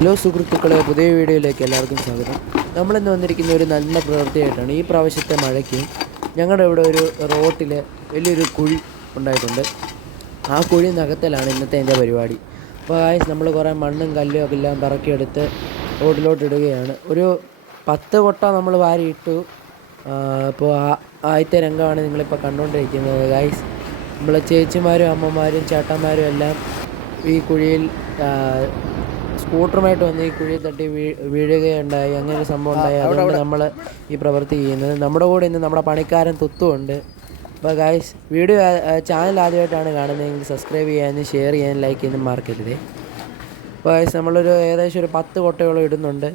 Hello സുഹൃത്തുക്കളെ പുതിയ വീഡിയോയിലേക്ക് എല്ലാവർക്കും സ്വാഗതം. നമ്മളിന്ന് വന്നിരിക്കുന്ന ഒരു നല്ല പ്രവൃത്തിയായിട്ടാണ് ഈ പ്രാവശ്യത്തെ മഴയ്ക്ക് ഞങ്ങളുടെ ഇവിടെ ഒരു റോട്ടിൽ വലിയൊരു കുഴി ഉണ്ടായിട്ടുണ്ട്. ആ കുഴി നകത്തലാണ് ഇന്നത്തെ എന്റെ പരിപാടി. അപ്പോൾ ആയസ് നമ്മൾ കുറേ മണ്ണും കല്ലും ഒക്കെ എല്ലാം പറക്കിയെടുത്ത് റോഡിലോട്ട് ഇടുകയാണ്. ഒരു പത്ത് കൊട്ട നമ്മൾ വാരിയിട്ടു ഇപ്പോൾ ആ ആദ്യത്തെ രംഗമാണ് നിങ്ങളിപ്പോൾ കണ്ടുകൊണ്ടിരിക്കുന്നത് ഗായ്സ് നമ്മളെ ചേച്ചിമാരും അമ്മമാരും ചേട്ടന്മാരും എല്ലാം ഈ കുഴിയിൽ സ്കൂട്ടറുമായിട്ട് വന്ന് ഈ കുഴി തട്ടി വീ വീഴുകയുണ്ടായി. അങ്ങനെ ഒരു സംഭവം ഉണ്ടായി. അതുകൊണ്ട് നമ്മൾ ഈ പ്രവൃത്തി ചെയ്യുന്നത്. നമ്മുടെ കൂടെ ഇന്ന് നമ്മുടെ പണിക്കാരൻ തുത്തുമുണ്ട് അപ്പോൾ ഗായ്സ് വീഡിയോ ചാനൽ ആദ്യമായിട്ടാണ് കാണുന്നതെങ്കിൽ സബ്സ്ക്രൈബ് ചെയ്യാനും ഷെയർ ചെയ്യാനും ലൈക്ക് ചെയ്യാനും മറക്കരുത്. അപ്പോൾ ഗായ്സ് നമ്മളൊരു ഏകദേശം ഒരു പത്ത് കൊട്ടയോളം ഇടുന്നുണ്ട്.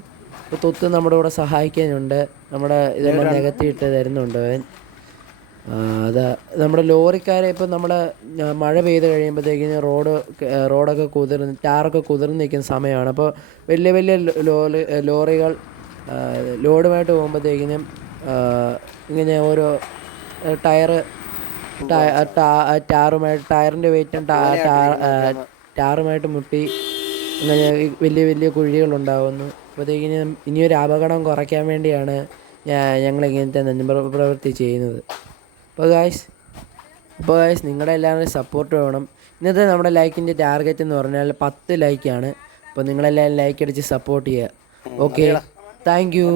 അപ്പോൾ തുത്ത് നമ്മുടെ കൂടെ സഹായിക്കാനുണ്ട്. നമ്മുടെ ഇതെല്ലാം നികത്തിയിട്ട് തരുന്നുണ്ട് അവൻ. അതാ നമ്മുടെ ലോറിക്കാരെ ഇപ്പം നമ്മുടെ മഴ പെയ്ത് കഴിയുമ്പോഴത്തേക്കിന് റോഡ് റോഡൊക്കെ കുതിർന്ന് ടാറൊക്കെ കുതിർന്ന് നിൽക്കുന്ന സമയമാണ്. അപ്പോൾ വലിയ വലിയ ലോ- ലോറി ലോറികൾ ലോഡുമായിട്ട് പോകുമ്പോഴത്തേക്കിനും ഇങ്ങനെ ഓരോ ടയർ ടയറ് ടാറുമായിട്ട് ടയറിന്റെ വെയിറ്റും ടാറുമായിട്ട് മുട്ടി ഇങ്ങനെ വലിയ വലിയ കുഴികളുണ്ടാകുന്നു അപ്പോഴത്തേക്കിന് ഇനിയൊരു അപകടം കുറയ്ക്കാൻ വേണ്ടിയാണ് ഞങ്ങളിങ്ങനത്തെ ഞങ്ങൾ ഇങ്ങനത്തെ പ്രവൃത്തി ചെയ്യുന്നത്. അപ്പോൾ ഗായ്സ് അപ്പോൾ ഗായ്സ് നിങ്ങളുടെ എല്ലാവരുടെയും സപ്പോർട്ട് വേണം. ഇന്നത്തെ നമ്മുടെ ലൈക്കിന്റെ ടാർഗറ്റ് എന്ന് പറഞ്ഞാൽ പത്ത് ലൈക്കാണ് അപ്പോൾ നിങ്ങളെല്ലാവരും ലൈക്ക് അടിച്ച് സപ്പോർട്ട് ചെയ്യുക. Okay thank you